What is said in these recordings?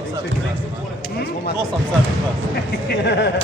Draw some serving first. Yeah,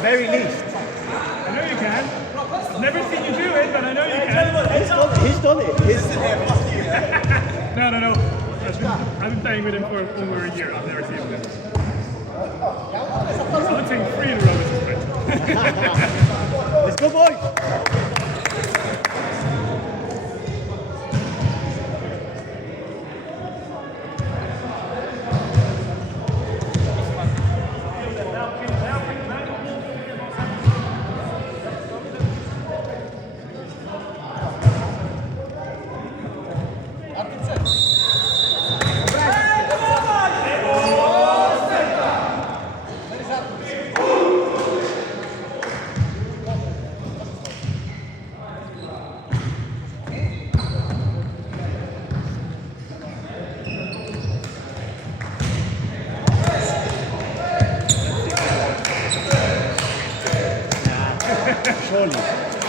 very least. I know you can. I've never seen you do it, but I know you can. He's done it. No. I've been playing with him for over a year. I've never seen him do it. I'm not saying 3 in a row is his friend. Let's go, boys.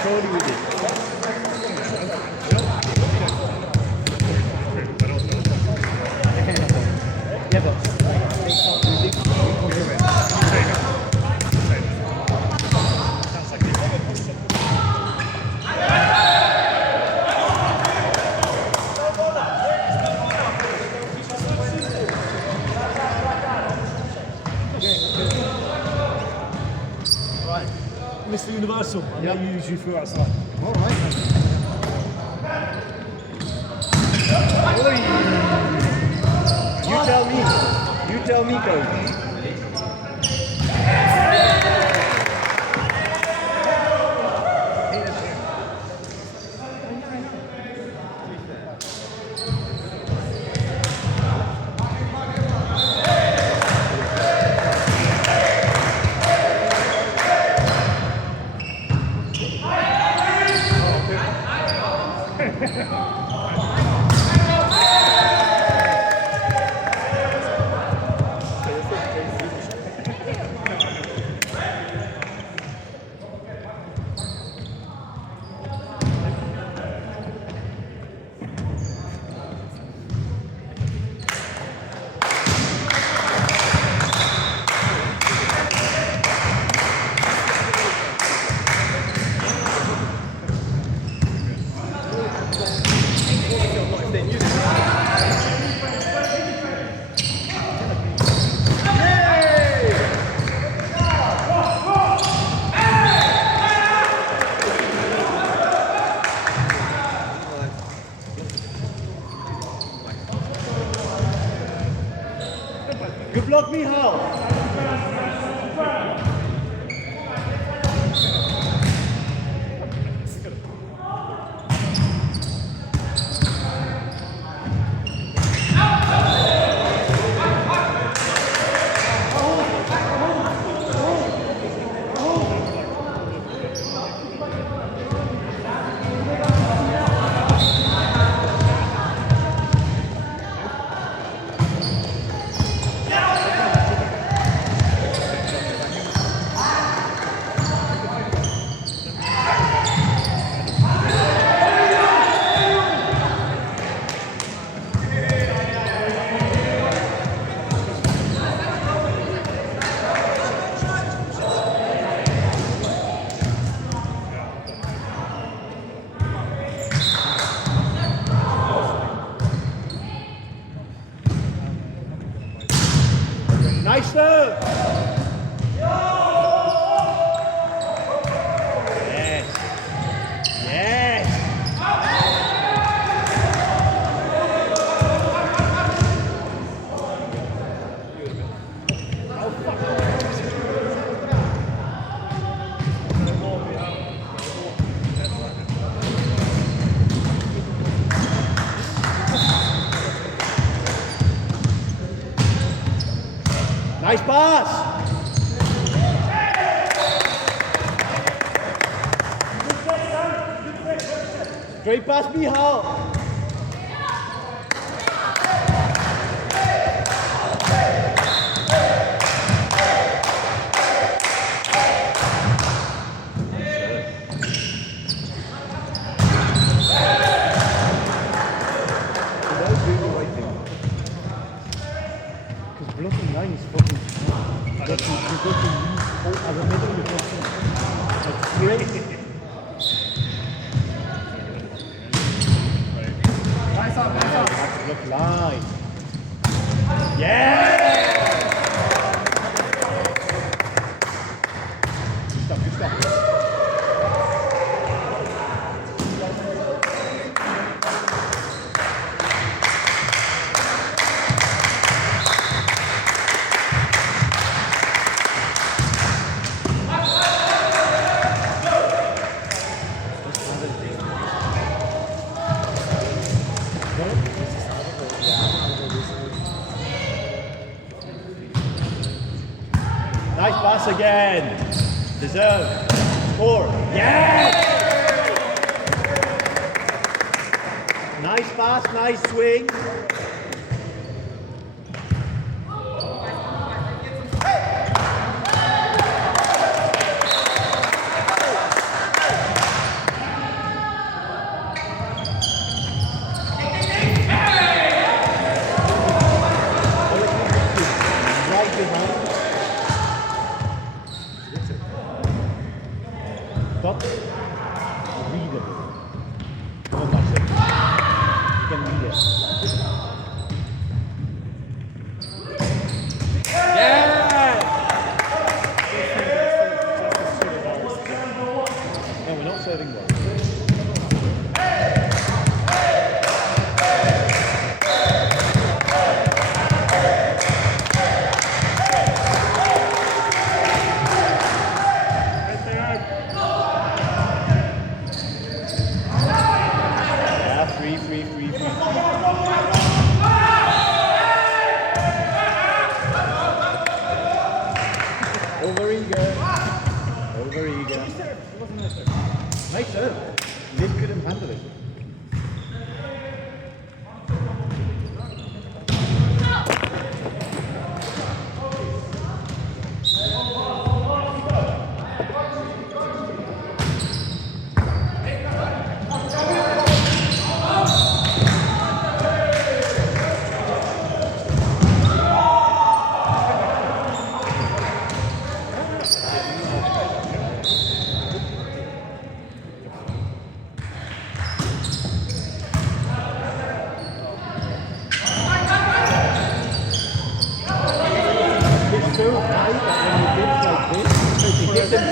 Surely we did. Yeah, but Mr. Universal, I'm going to use you for outside. all right. You tell me, coach. Good luck, Michal. Nice serve. Yes. Yes. Nice pass. Great pass, Michal. line. Yeah! Good stuff, good stuff. Nice pass again. Deserve. Score. Yes! Nice pass, nice swing. Right behind. Stop. Read it. Come on, Marcel. You can read it. Yeah! No, we're not serving well. Free. Over eager. Nice serve. Lid couldn't handle it. It's so high that when you give like this, if you give them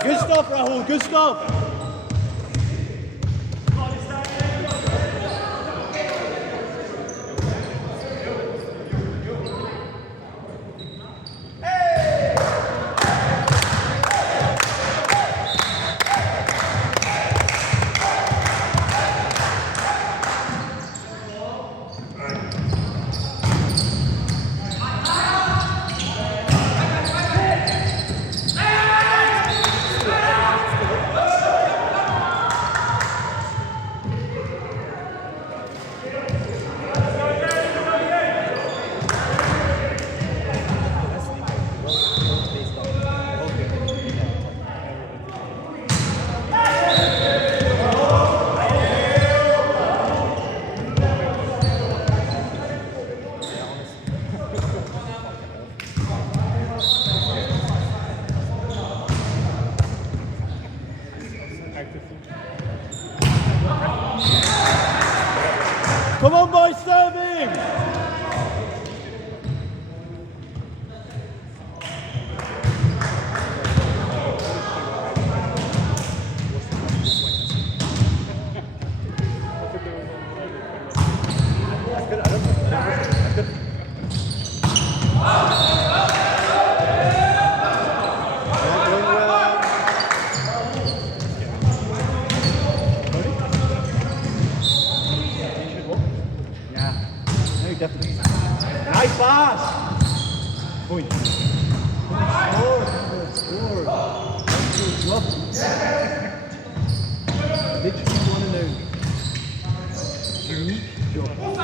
Good stuff, Rahul, good stuff. Come on, boys, serving! Definitely. Nice pass! Point. Score. Literally one of those unique jobs.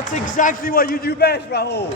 That's exactly what you do best, Rahul.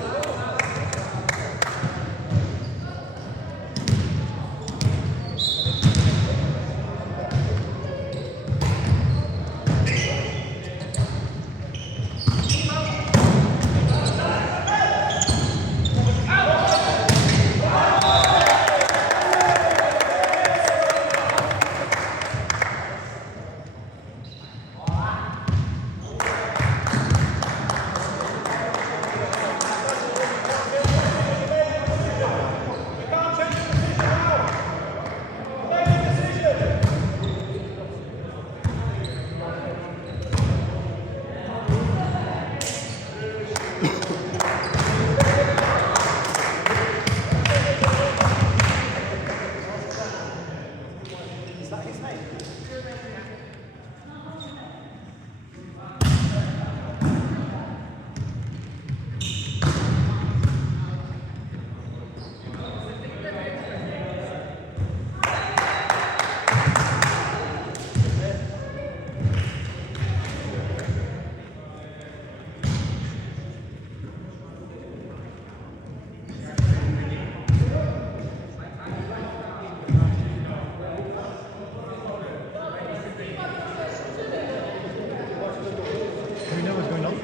Do we know what's going on?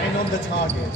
And on the target.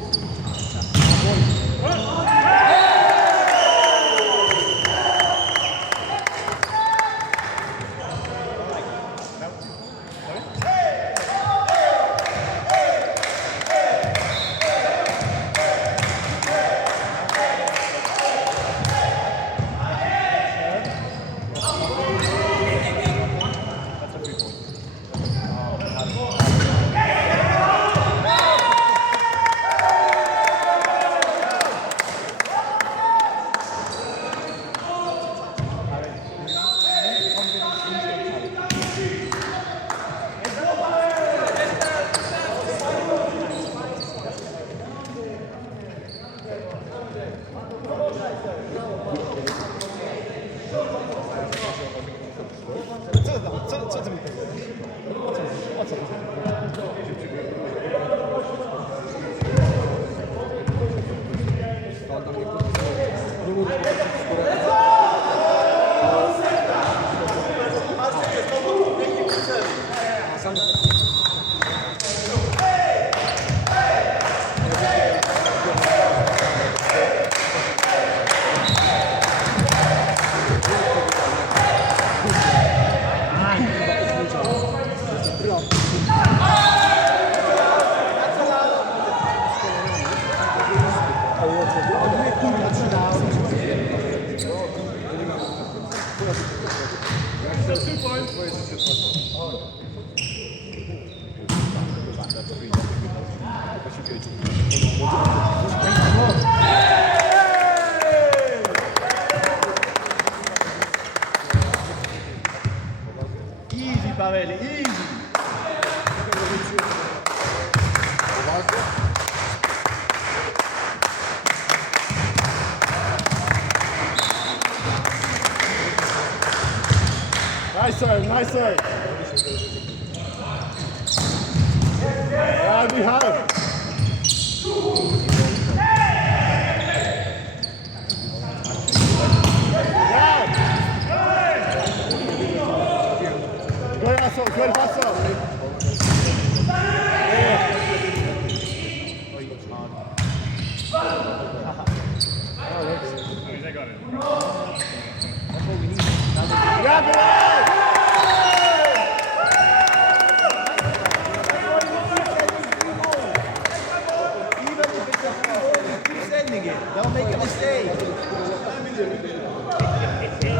Still 2 points. Easy, Pavel, easy. Nice serve, nice serve. Yeah, we have. the stage.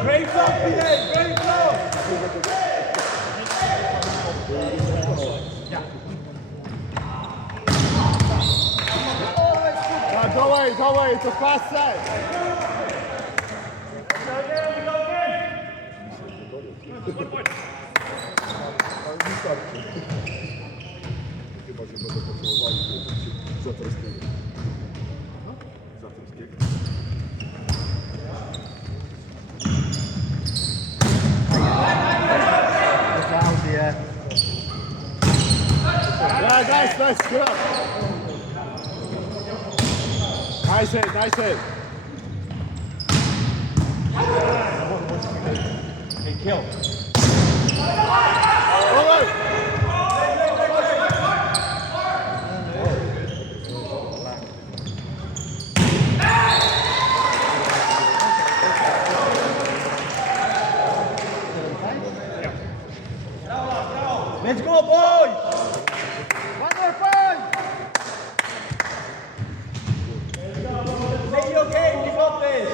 Great block, Pinay, great block. Go away, it's a fast set. Chyba się będę potrzebował Zatorskiego. Zatorskiego. Yeah, nice, good up. Nice hit. Hey, kill. Let's go, boys! One more point! Make it okay, keep up this!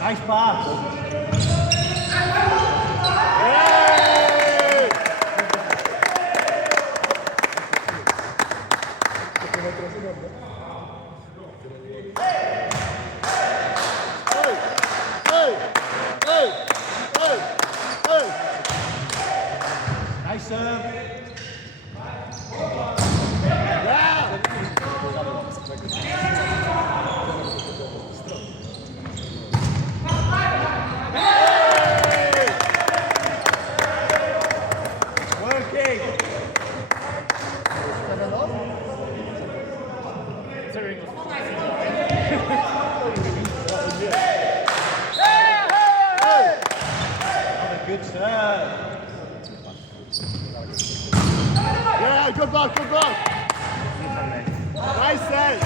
Nice pass! Nice serve! Working! Good serve! Yeah, good block. Nice set.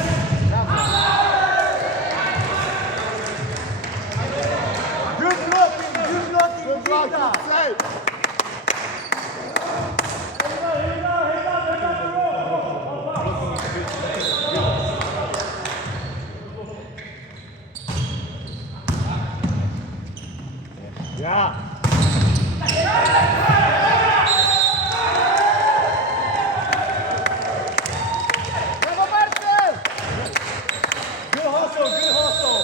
Good blocking, Good block, good set. Yeah. Good hustle!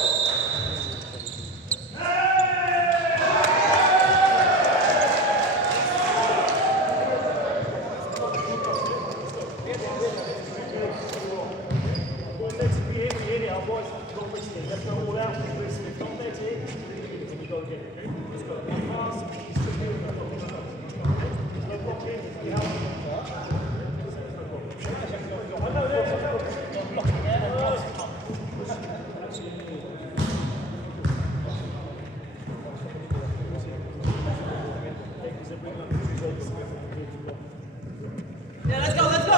Yeah, let's go, come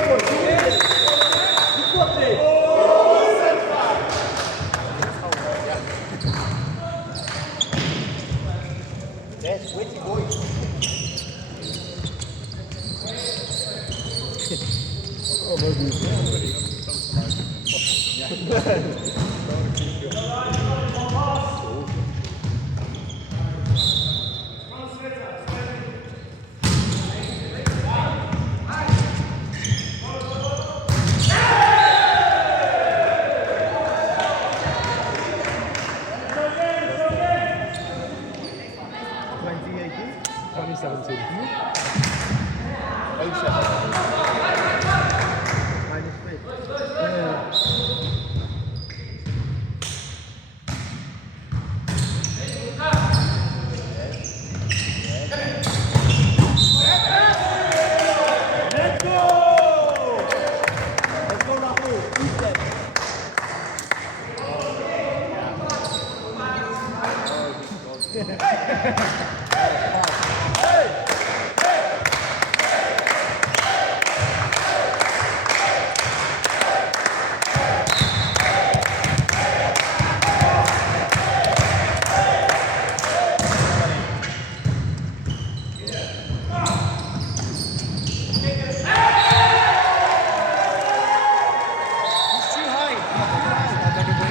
on, guys. You got this! That's witty, boy. Oh, maybe.